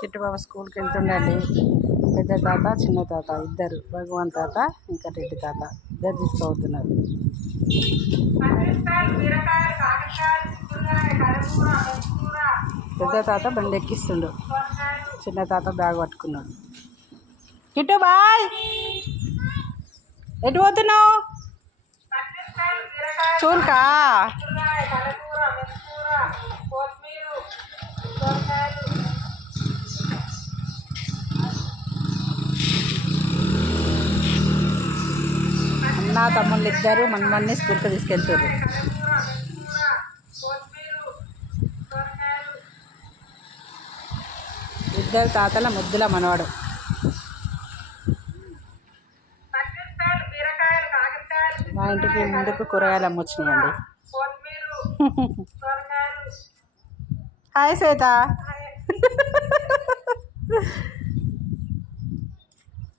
చిట్టుబాబు స్కూల్కి వెళ్తుండండి. పెద్ద తాత చిన్న తాత ఇద్దరు, భగవాన్ తాత ఇంకా రెడ్డి తాత ఇద్దరు తీసుకుపోతున్నారు. పెద్ద తాత బండి ఎక్కిస్తుండు, చిన్న తాత బ్యాగ్ పట్టుకున్నాడు. కిట్టు బాయ్, ఎటు పోతున్నావు? చూరుకా అన్న తమ్ముళ్ళు ఇద్దరు మనమన్ని స్కూల్కి తీసుకెళ్తారు. ఇద్దరు తాతల ముద్దుల మనవాడు. మా ఇంటికి ముందుకు కూరగాయలు అమ్మొచ్చినాయండి. హాయ్ శ్వేత.